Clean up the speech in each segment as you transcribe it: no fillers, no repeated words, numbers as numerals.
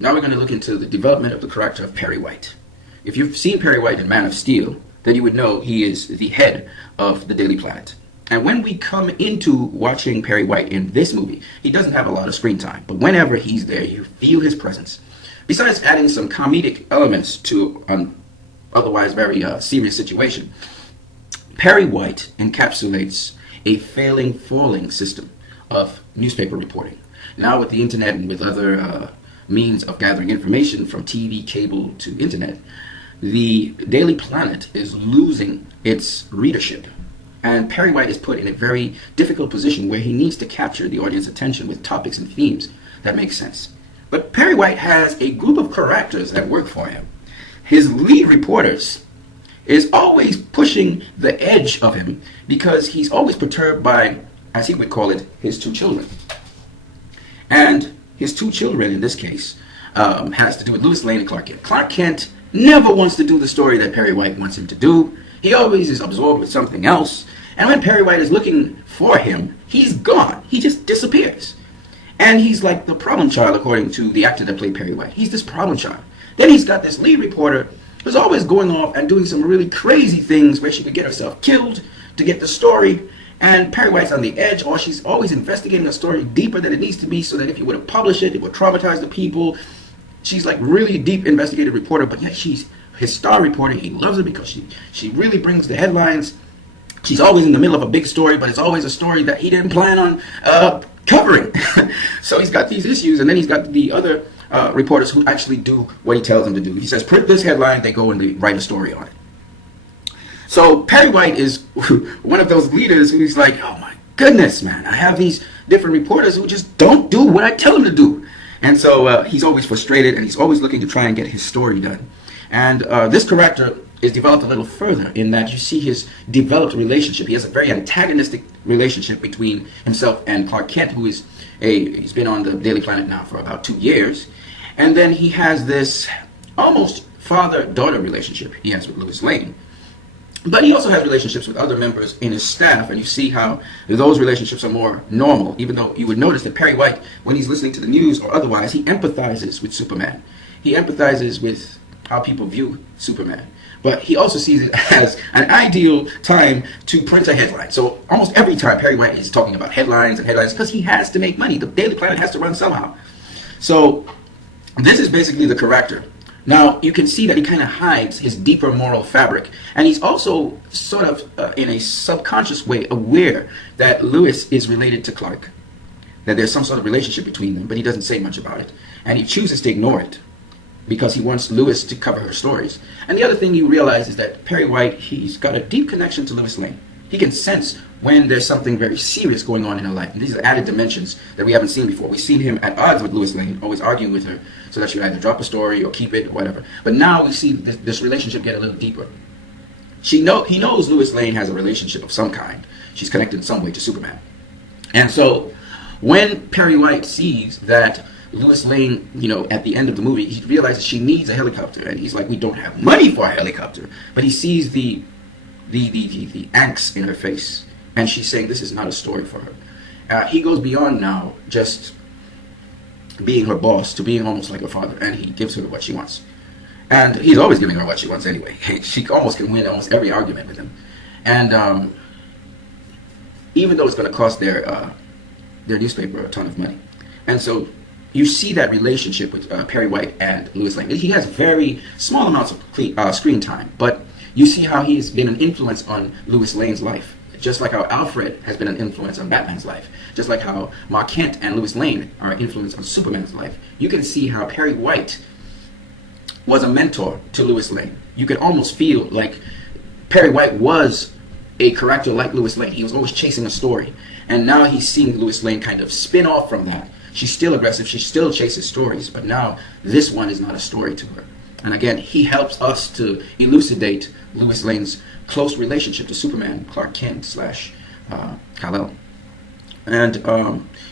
Now we're going to look into the development of the character of Perry White. If you've seen Perry White in Man of Steel, then you would know he is the head of the Daily Planet. And when we come into watching Perry White in this movie, he doesn't have a lot of screen time, but whenever he's there, you feel his presence. Besides adding some comedic elements to an otherwise very serious situation, Perry White encapsulates a falling system of newspaper reporting. Now with the internet and with other means of gathering information from TV, cable to internet, the Daily Planet is losing its readership. And Perry White is put in a very difficult position where he needs to capture the audience attention with topics and themes that make sense. But Perry White has a group of characters that work for him. His lead reporters is always pushing the edge of him because he's always perturbed by, as he would call it, his two children. And his two children in this case has to do with Lois Lane and Clark Kent. Clark Kent never wants to do the story that Perry White wants him to do. He always is absorbed with something else. And when Perry White is looking for him, he's gone. He just disappears. And he's like the problem child, according to the actor that played Perry White. He's this problem child. Then he's got this lead reporter who's always going off and doing some really crazy things where she could get herself killed to get the story. And Perry White's on the edge, or she's always investigating the story deeper than it needs to be so that if you were to publish it, it would traumatize the people. She's like really deep investigative reporter, but yet she's his star reporter. He loves her because she really brings the headlines. She's always in the middle of a big story, but it's always a story that he didn't plan on covering. So he's got these issues, and then he's got the other reporters who actually do what he tells them to do. He says, print this headline, they go and they write a story on it. So Perry White is one of those leaders who's like, oh my goodness, man, I have these different reporters who just don't do what I tell them to do. And so he's always frustrated, and he's always looking to try and get his story done. And this character is developed a little further in that you see his developed relationship. He has a very antagonistic relationship between himself and Clark Kent, who is he's been on the Daily Planet now for about 2 years. And then he has this almost father-daughter relationship he has with Lois Lane. But he also has relationships with other members in his staff, and you see how those relationships are more normal, even though you would notice that Perry White, when he's listening to the news or otherwise, he empathizes with Superman. He empathizes with how people view Superman. But he also sees it as an ideal time to print a headline. So almost every time Perry White is talking about headlines because he has to make money. The Daily Planet has to run somehow. So this is basically the character. Now, you can see that he kind of hides his deeper moral fabric. And he's also sort of, in a subconscious way, aware that Lois is related to Clark. That there's some sort of relationship between them, but he doesn't say much about it. And he chooses to ignore it because he wants Lois to cover her stories. And the other thing you realize is that Perry White, he's got a deep connection to Lois Lane. He can sense when there's something very serious going on in her life. And these are added dimensions that we haven't seen before. We've seen him at odds with Lois Lane, always arguing with her, so that she would either drop a story or keep it or whatever. But now we see this relationship get a little deeper. He knows Lois Lane has a relationship of some kind. She's connected in some way to Superman. And so when Perry White sees that Lois Lane, at the end of the movie, he realizes she needs a helicopter. And he's like, we don't have money for a helicopter. But he sees the angst in her face. And she's saying this is not a story for her. He goes beyond now just being her boss to being almost like a father. And he gives her what she wants. And he's always giving her what she wants anyway. She almost can win almost every argument with him. And even though it's going to cost their newspaper a ton of money. And so you see that relationship with Perry White and Lois Lane. He has very small amounts of screen time, but you see how he's been an influence on Lois Lane's life. Just like how Alfred has been an influence on Batman's life. Just like how Mark Kent and Lois Lane are an influence on Superman's life. You can see how Perry White was a mentor to Lois Lane. You could almost feel like Perry White was a character like Lois Lane. He was always chasing a story. And now he's seeing Lois Lane kind of spin off from that. She's still aggressive. She still chases stories. But now this one is not a story to her. And again, he helps us to elucidate Lois Lane's close relationship to Superman, Clark Kent / Kal-El. And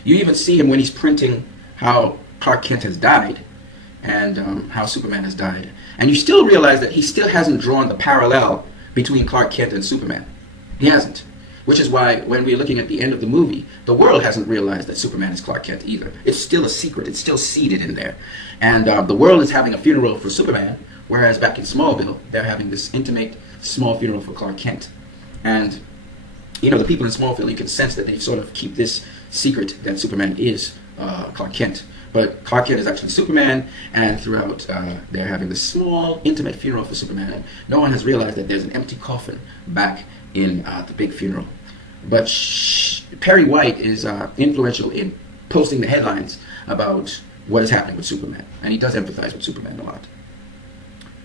you even see him when he's printing how Clark Kent has died and how Superman has died. And you still realize that he still hasn't drawn the parallel between Clark Kent and Superman. He hasn't. Which is why when we're looking at the end of the movie, the world hasn't realized that Superman is Clark Kent either. It's still a secret. It's still seated in there. And the world is having a funeral for Superman, whereas back in Smallville, they're having this intimate, small funeral for Clark Kent. And, you know, the people in Smallville, you can sense that they sort of keep this secret that Superman is Clark Kent. But Clark Kent is actually Superman, and throughout they're having this small, intimate funeral for Superman. And no one has realized that there's an empty coffin back in the big funeral. But Perry White is influential in posting the headlines about what is happening with Superman. And he does empathize with Superman a lot.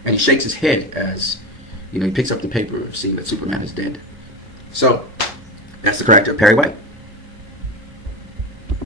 And he shakes his head as, you know, he picks up the paper seeing that Superman is dead. So, that's the character of Perry White.